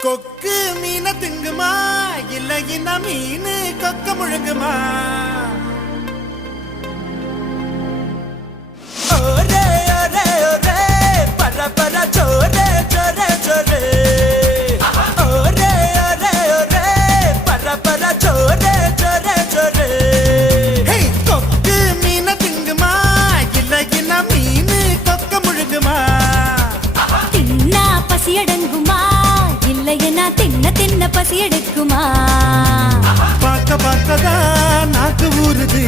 கொக்கு மீன திங்குமா இல்லைன்னா மீன் கொக்க முழுங்குமா? ஒரே ஒரே ஒரே பர பர சோரே சோரே சோரே ஒரே ஒரே ஒரே பர பர சோரே சோரே சோரே. கொக்கு மீன திங்குமா இல்லைன்னா மீன் கொக்க முழுங்குமா? தின்னா பசி அடங்குமா இல்லையனா தின்ன தின்ன பசி எடுக்குமா? பார்க்க பார்க்கதான் நாக்கு ஊறுது,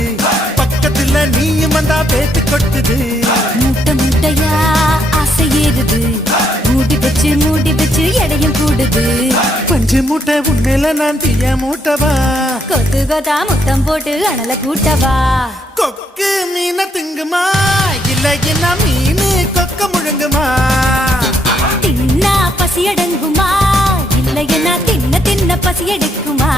பக்கத்துல நீயும் வந்தா பேத்து கொட்டுது. மூட்டை மூட்டையா ஆசை ஏறுது, மூடி வச்சு எடையும் கூடுது. பஞ்சு மூட்டை உண்மையில நான் தீய மூட்டவா, கொத்து கொத்தா முத்தம் போட்டு அனல கூட்டவா? கொக்கு மீன திங்குமா இல்லைன்னா மீன் கொக்க முழுங்குமா? தின்னா பசி அடங்குமா இல்லையனா தின்ன தின்ன பசி எடுக்குமா?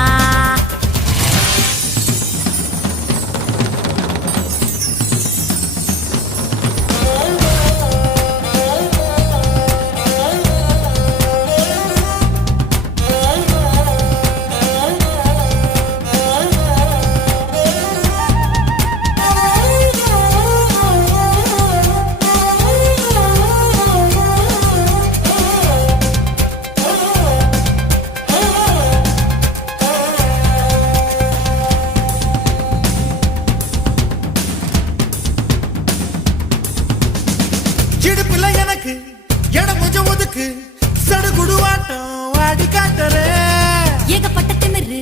சடுகுடுவாட்டம் ஆடி காட்டுறேன். ஏகப்பட்ட திமிரு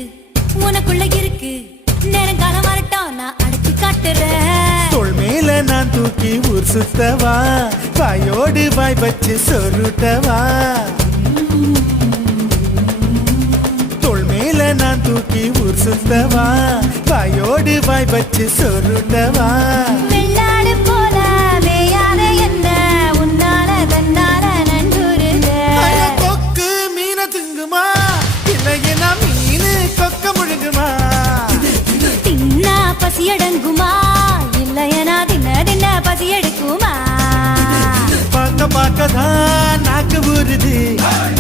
உனக்குள்ள இருக்கு, நேரங்காலம் வரட்டும் நான் அடக்கி காட்டுறேன். தோள் மேல நான் தூக்கி ஊர் சுத்தவா, வாயோடு வாய் வச்சு சொருட்டவா. தோள் மேல நான் தூக்கி ஊர் சுத்தவா, வாயோடு வாய் வச்சு சொருட்டவா. வெள்ளாடு போல மேயாத என்ன உன்னால தன்னால நன்றுருது. கொக்கு மீனை திங்குமா, இல்லையா மீனு கொக்க முழுங்குமா. தின்னா பசி அடங்குமா, இல்லையனா தின்ன தின்ன பசி எடுக்குமா. பார்க்க பார்க்கதான் நாக்கு ஊறுது,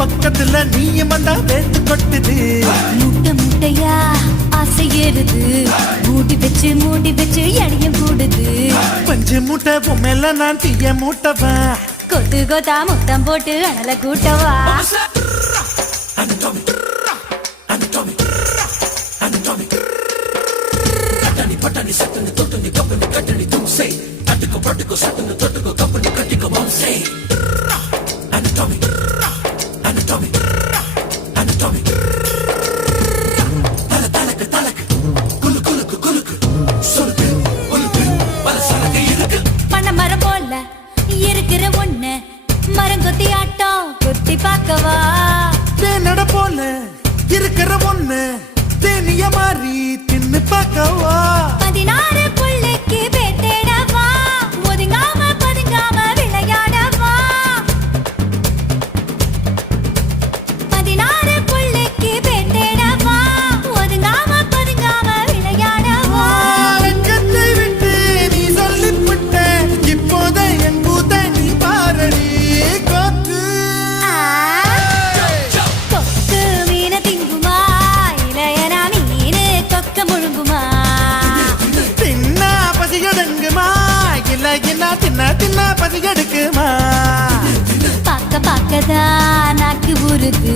பக்கத்துல நீயும் வந்தா வேத்து கொட்டுது. முட்டை முட்டையா ஆசை ஏறுது, மூடி வச்சு எடையும் கூடுது. பஞ்சு மூட்டை பொம்மைல நான் தீய மூட்டவா. கொத்து கொத்தா முத்தம் போட்டு அனல கூட்டவா. பண்ண மரம் போல இருக்கிற ஒண்ணு, மரங்கொத்தி ஆட்டம் குத்தி பார்க்கவா. தேனட போல இருக்கிற ஒண்ணு, தேனிய மாறி தின்னு பார்க்கவா. 16 புள்ளைக்கு பேத்தேடவா, ஒதுங்காம பதுங்காம விளையாடவா. 16 புள்ளைக்கு பேத்தேடவா, ஒதுங்காம பதுங்காம விளையாடவா. வெட்கத்தை விட்டு நீ சொல்லிவிட்ட, இப்போத என் கூத்த நீ பாரடி கொக்கு. கொக்கு மீன திங்குமா, இளையனா மீனு கொக்க முழுங்குமா. தின்னா பசி எடுங்குமா, இல்லையா தின்னா பசி எடுக்குமா. பார்க்கதான் நாக்கு ஊறுது,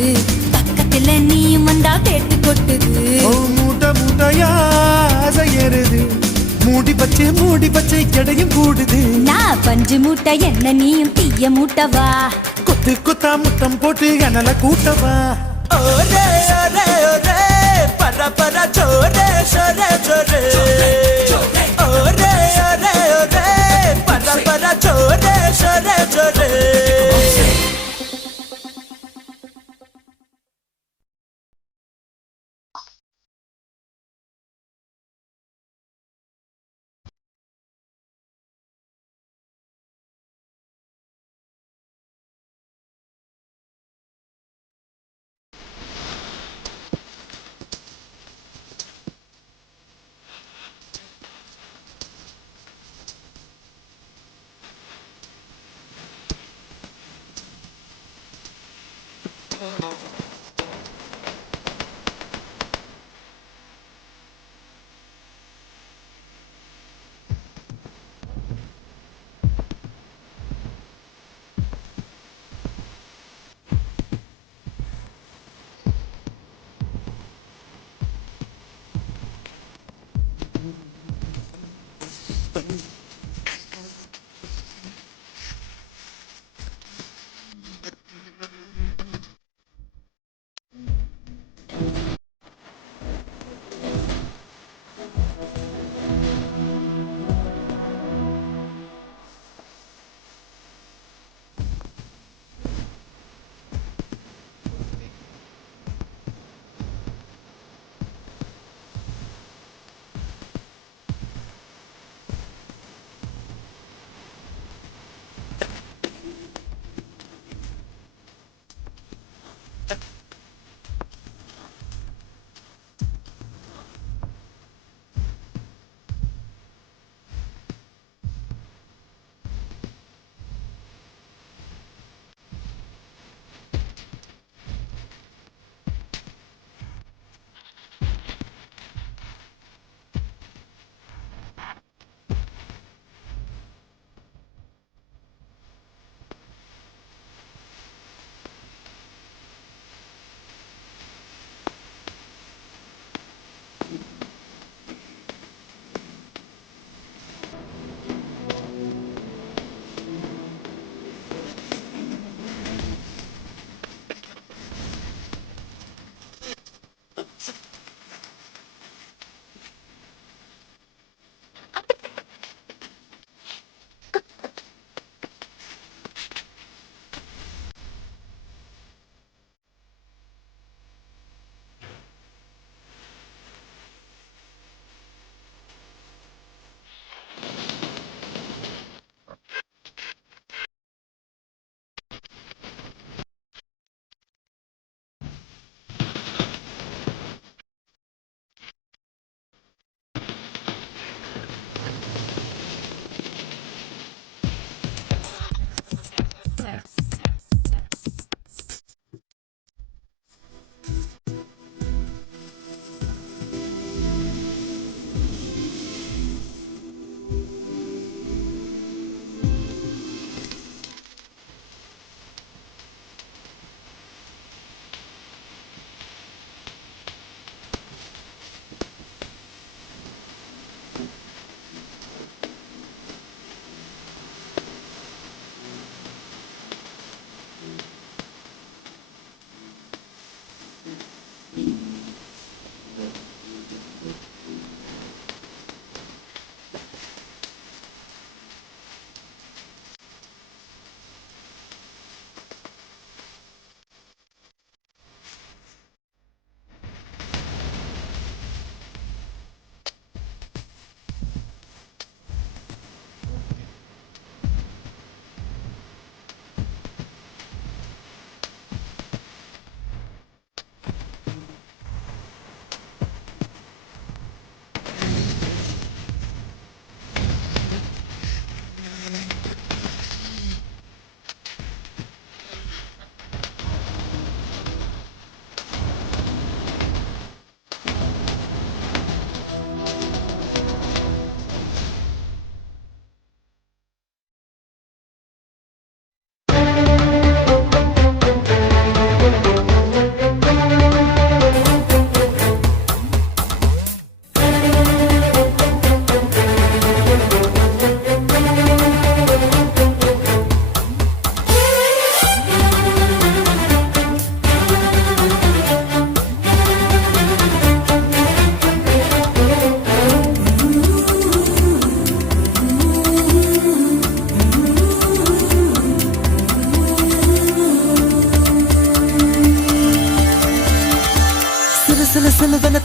பக்கத்துல நீயும் வந்தா பேட்டு கொட்டுது. ஓ மூட்டை மூட்டையா ஆசை ஏறுது, மூடி பச்சை எடையும் கூடுது. நான் பஞ்சு மூட்டை என்ன நீயும் தீய மூட்டவா. கொத்து கொத்தா முத்தம் போட்டு அனல கூட்டவா. ओरे ओरे ओरे परा परा छोरे छोरे छोरे ओरे ओरे ओरे परा परा छोरे छोरे छोरे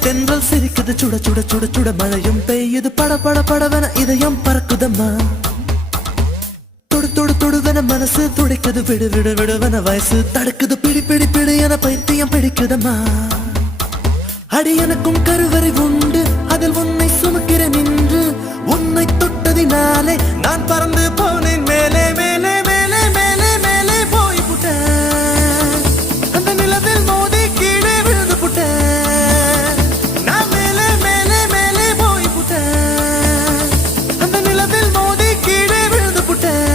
தென்றல் சிரிக்குது சுட சுட சுட சுட மழையும் பெய்யுது பட பட படவன இதயம் பறக்குதம்மா தொடு தொடு தொடுவன மனசு துடிக்குது விடு விடு விடுவன வயசு தடுக்குது பிடி பிடி பிடி என பைத்தியம் பிடிக்குதம்மா அடி எனக்கும் கருவறை உண்டு அதில் உன்னை சுமக்கிறேன் நின்று உன்னை தொட்டதினாலே நான் பறந்து போனேன் மேலே மேலே மேலே மேலே மேலே போய் புட்டேன் அந்த நிலவில் மோதி கீழே விழுந்து புட்டேன் நான் மேலே மேலே மேலே போய் புட்டேன் அந்த நிலவில் மோதி கீழே விழுந்து புட்டேன்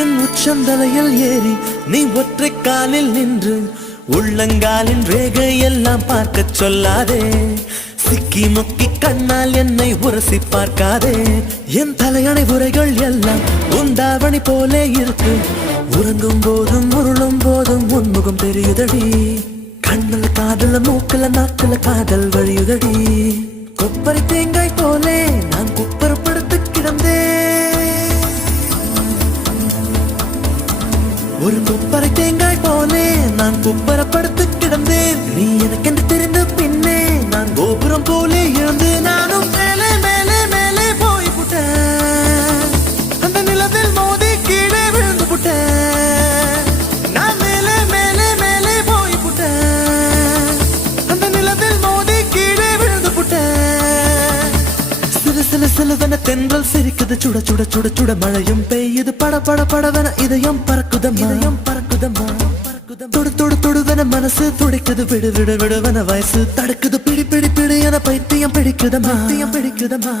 என் உச்சந்தலையில் ஏறி நீ ஒற்றை காலில் நின்று உள்ளங்காலின் ரேகை எல்லாம் பார்க்க சொல்லாதே சிக்கி முக்கி கண்ணால் என்னை உரசி பார்க்காதே என் தலையணை உரைகள் எல்லாம் உண்டாவணி போலே இருக்கு உறங்கும் போதும் உருளும் போதும் உன்முகம் தெரியுதடி கண்ணுல காதல மூக்குல நாக்குல காதல் வழியுதடி கொப்பரை தேங்காய் போலே நான் குப்பரப்படுத்து கிடந்தேன் ஒரு கொப்பரை தேங்காய் போலே நான் குப்பரப்படுத்து கிடந்தேன் நீ எனக்கு என்று தெரிந்த பின்னே நான் கோபுரம் போலே இருந்து நானும் மேலே மேலே மேலே போய் புட்டேன் அந்த நிலவில் மோதி கீழே விழுந்து புட்டேன் நான் மேலே மேலே மேலே போய் புட்டேன் அந்த நிலவில் மோதி கீழே விழுந்து புட்டேன் சிலு சிலு சிலுவன தென்றல் சிரிக்குது சுட சுட சுட சுட மழையும் பெய்யுது பட பட படவன இதயம் பறக்குதம்மா இதயம் பறக்குதம்மா தொடு தொடு தொடுவன மனசு துடிக்குது விடு விடு விடுவன வயசு தடுக்குது பிடி பிடி பிடி என பைத்தியம் பிடிக்குதம்மா பைத்தியம் பிடிக்குதம்மா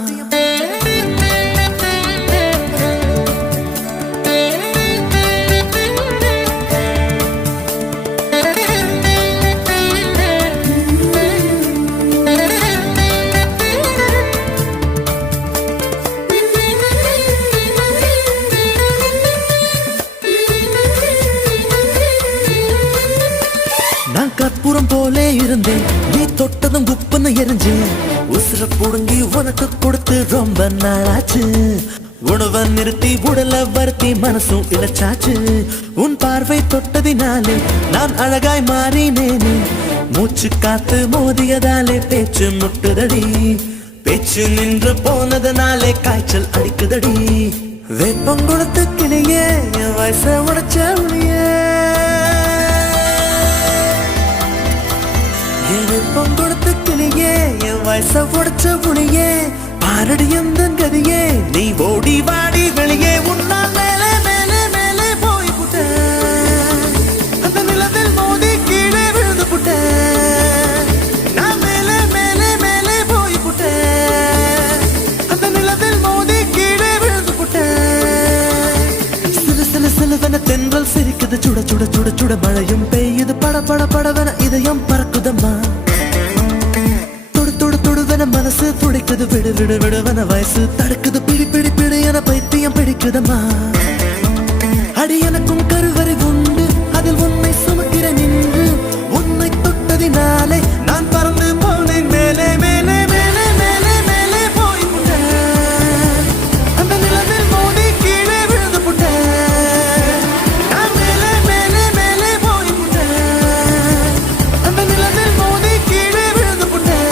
கற்பூரம் போலே இருந்தேன் நீ தொட்டதும் குப்புன்னு எரிஞ்சேன் உசுர புடுங்கி உனக்கு கொடுத்து ரொம்ப நாளாச்சு உணவை நிறுத்தி உடலை வருத்தி மனசும் இழைச்சாச்சு உன் பார்வை தொட்டதினாலே நான் அழகாய் மாறினேனே மூச்சு காத்து மோதியதாலே பேச்சு முட்டுதடி பேச்சு நின்று போனதனாலே காய்ச்சல் அடிக்குதடி வேப்பம் கொடுத்து கிளியே என் வயசை உடைச்ச உளியே வெப்பம் கொடுத்த கிளியே என் வயச உடைச்ச புளியே பாரடி எந்த கதியே நீ ஓடி வாடி வெளியே உன்னால் மேலே மேலே மேலே போய் புட்டேன் அந்த நிலவில் மோதி கீழே விழுந்து புட்டேன் நான் மேலே மேலே மேலே போய் புட்டேன் அந்த நிலவில் மோதி கீழே விழுந்து புட்டேன் சிலு சிலு சிலுவன தென்றல் சிரிக்குது சுட சுட சுட சுட மழையும் பெய்யுது பட பட படவன இதயம் பறக்குதம்மா மனசு துடிக்குது விடு விடு விடுவன வயசு தடுக்குது பிடி பிடி பிடி என பைத்தியம் பிடிக்குதம்மா அடி எனக்கும் கருவறை உண்டு அதில் உன்னை சுமக்கிறேன் நின்று உன்னை தொட்டதினாலே நான் பறந்து போனேன் மேலே மேலே மேலே மேலே மேலே போய் புட்டேன் அந்த நிலவில் மோதி கீழே விழுந்து புட்டேன் நான் மேலே மேலே மேலே போய் புட்டேன் அந்த நிலவில் மோதி கீழே விழுந்து புட்டேன்